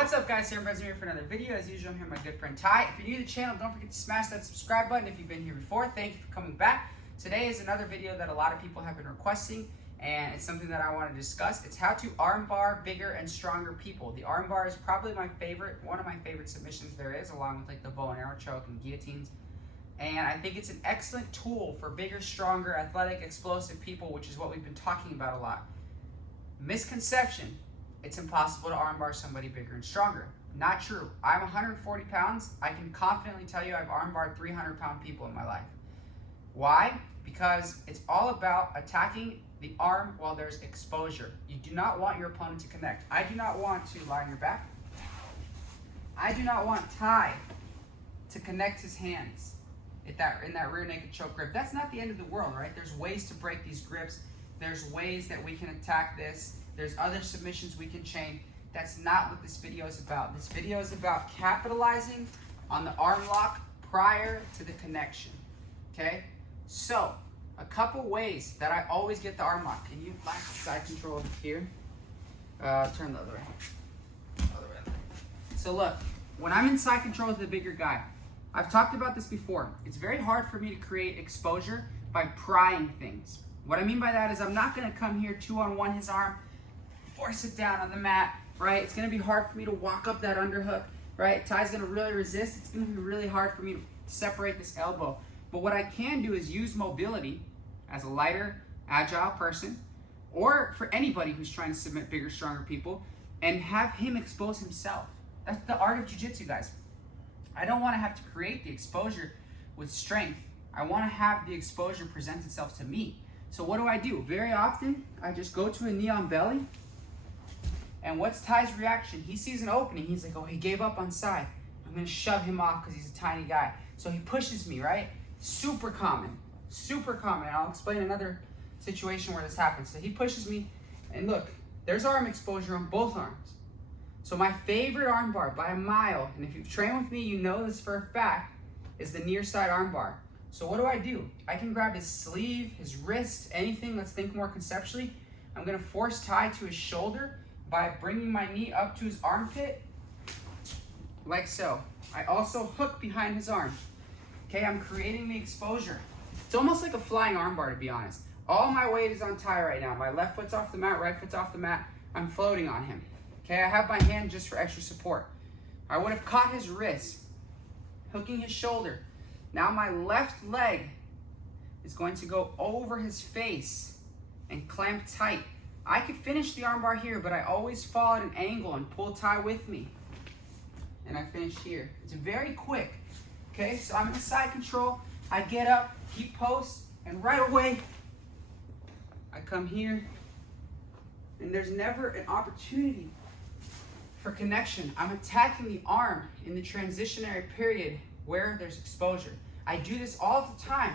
What's up, guys? Armbar here for another video. As usual, I'm here with my good friend Ty. If you're new to the channel, don't forget to smash that subscribe button. If you've been here before, thank you for coming back. Today is another video that a lot of people have been requesting, and it's something that I want to discuss. It's how to armbar bigger and stronger people. The armbar is probably my favorite, one of my favorite submissions there is, along with like the bow and arrow choke and guillotines. And I think it's an excellent tool for bigger, stronger, athletic, explosive people, which is what we've been talking about a lot. Misconception: it's impossible to armbar somebody bigger and stronger. Not true. I'm 140 pounds. I can confidently tell you I've armbarred 300-pound people in my life. Why? Because it's all about attacking the arm while there's exposure. You do not want your opponent to connect. I do not want to lie on your back. I do not want Ty to connect his hands in that rear naked choke grip. That's not the end of the world, right? There's ways to break these grips. There's ways that we can attack this. There's other submissions we can chain. That's not what this video is about. This video is about capitalizing on the arm lock prior to the connection, okay? So, a couple ways that I always get the arm lock. Can you flash the side control over here? Turn the other way. So look, when I'm in side control with the bigger guy, I've talked about this before. It's very hard for me to create exposure by prying things. What I mean by that is I'm not gonna come here 2-on-1 his arm, force it down on the mat, right? It's gonna be hard for me to walk up that underhook, right? Ty's gonna really resist. It's gonna be really hard for me to separate this elbow. But what I can do is use mobility as a lighter, agile person, or for anybody who's trying to submit bigger, stronger people, and have him expose himself. That's the art of jiu-jitsu, guys. I don't wanna have to create the exposure with strength. I wanna have the exposure present itself to me. So what do? Very often, I just go to a knee on belly. And what's Ty's reaction? He sees an opening. He's like, oh, he gave up on side. I'm going to shove him off because he's a tiny guy. So he pushes me, right? Super common. Super common. And I'll explain another situation where this happens. So he pushes me. And look, there's arm exposure on both arms. So my favorite arm bar by a mile, and if you've trained with me, you know this for a fact, is the near side arm bar. So what do? I can grab his sleeve, his wrist, anything. Let's think more conceptually. I'm going to force Ty to his shoulder by bringing my knee up to his armpit, like so. I also hook behind his arm. Okay, I'm creating the exposure. It's almost like a flying armbar, to be honest. All my weight is on Ty right now. My left foot's off the mat, right foot's off the mat. I'm floating on him. Okay, I have my hand just for extra support. I would have caught his wrist, hooking his shoulder. Now my left leg is going to go over his face and clamp tight. I could finish the armbar here, but I always fall at an angle and pull Ty with me. And I finish here. It's very quick. Okay, so I'm in side control. I get up, keep post, and right away, I come here. And there's never an opportunity for connection. I'm attacking the arm in the transitionary period where there's exposure. I do this all the time.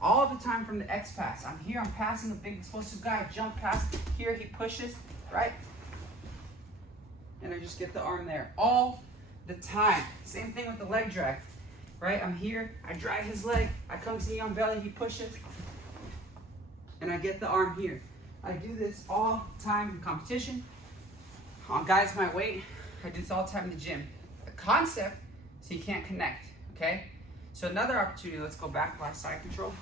All the time from the X pass. I'm here, I'm passing a big explosive guy, I jump past, here he pushes, right? And I just get the arm there all the time. Same thing with the leg drag, right? I'm here, I drag his leg, I come to knee on belly, he pushes, and I get the arm here. I do this all the time in competition. On guys my weight, I do this all the time in the gym. The concept is you can't connect, okay? So another opportunity, let's go back to our side control.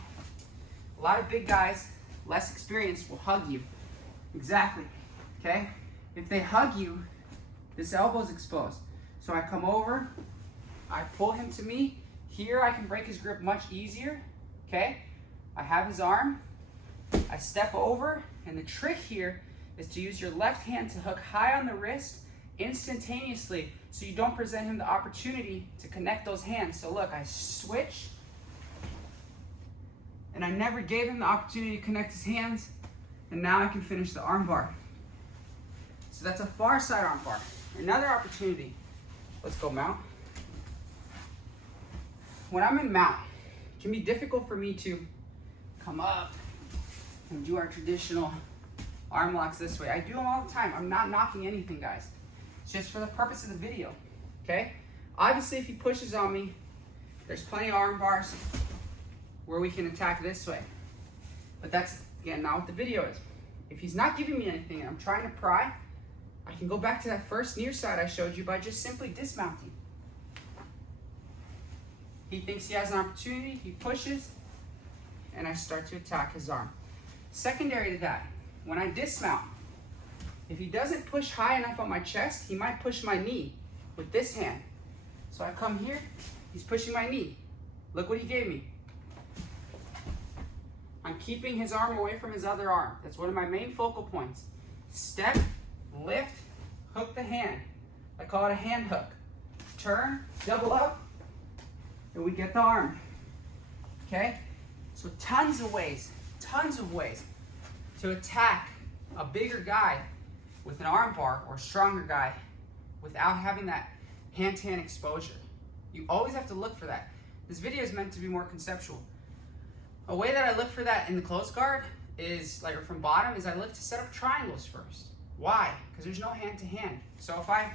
A lot of big guys, less experienced, will hug you. Exactly, okay? If they hug you, this elbow's exposed. So I come over, I pull him to me. Here I can break his grip much easier, okay? I have his arm, I step over, and the trick here is to use your left hand to hook high on the wrist instantaneously so you don't present him the opportunity to connect those hands. So look, I switch, and I never gave him the opportunity to connect his hands, and now I can finish the arm bar. So that's a far side arm bar. Another opportunity, let's go mount. When I'm in mount, it can be difficult for me to come up and do our traditional arm locks this way. I do them all the time. I'm not knocking anything, guys. It's just for the purpose of the video, okay? Obviously, if he pushes on me, there's plenty of arm bars where we can attack this way. But that's, again, not what the video is. If he's not giving me anything and I'm trying to pry, I can go back to that first near side I showed you by just simply dismounting. He thinks he has an opportunity, he pushes, and I start to attack his arm. Secondary to that, when I dismount, if he doesn't push high enough on my chest, he might push my knee with this hand. So I come here, he's pushing my knee. Look what he gave me. I'm keeping his arm away from his other arm. That's one of my main focal points. Step, lift, hook the hand. I call it a hand hook. Turn, double up, and we get the arm. Okay? So tons of ways to attack a bigger guy with an arm bar or a stronger guy without having that hand-to-hand exposure. You always have to look for that. This video is meant to be more conceptual. A way that I look for that in the close guard is, like from bottom, is I look to set up triangles first. Why? Because there's no hand-to-hand. So if I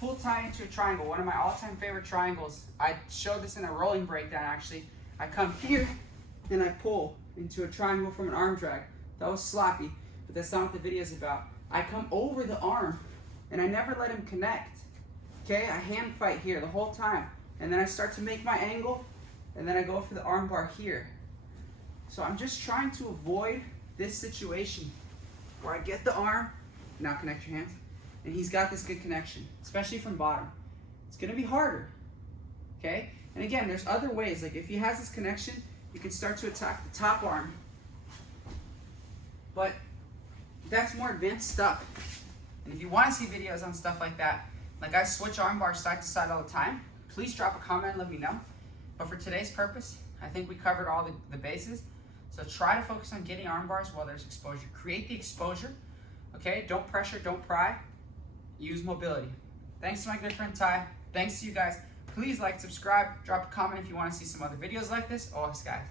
pull tie into a triangle, one of my all-time favorite triangles, I showed this in a rolling breakdown actually. I come here and I pull into a triangle from an arm drag. That was sloppy, but that's not what the video is about. I come over the arm and I never let him connect. Okay, I hand fight here the whole time. And then I start to make my angle and then I go for the arm bar here. So I'm just trying to avoid this situation where I get the arm, now connect your hands, and he's got this good connection, especially from bottom. It's gonna be harder, okay? And again, there's other ways, like if he has this connection, you can start to attack the top arm. But that's more advanced stuff. And if you wanna see videos on stuff like that, like I switch arm bars side to side all the time, please drop a comment and let me know. But for today's purpose, I think we covered all the bases. So try to focus on getting arm bars while there's exposure. Create the exposure, okay? Don't pressure, don't pry. Use mobility. Thanks to my good friend Ty. Thanks to you guys. Please like, subscribe, drop a comment if you want to see some other videos like this. Always, guys.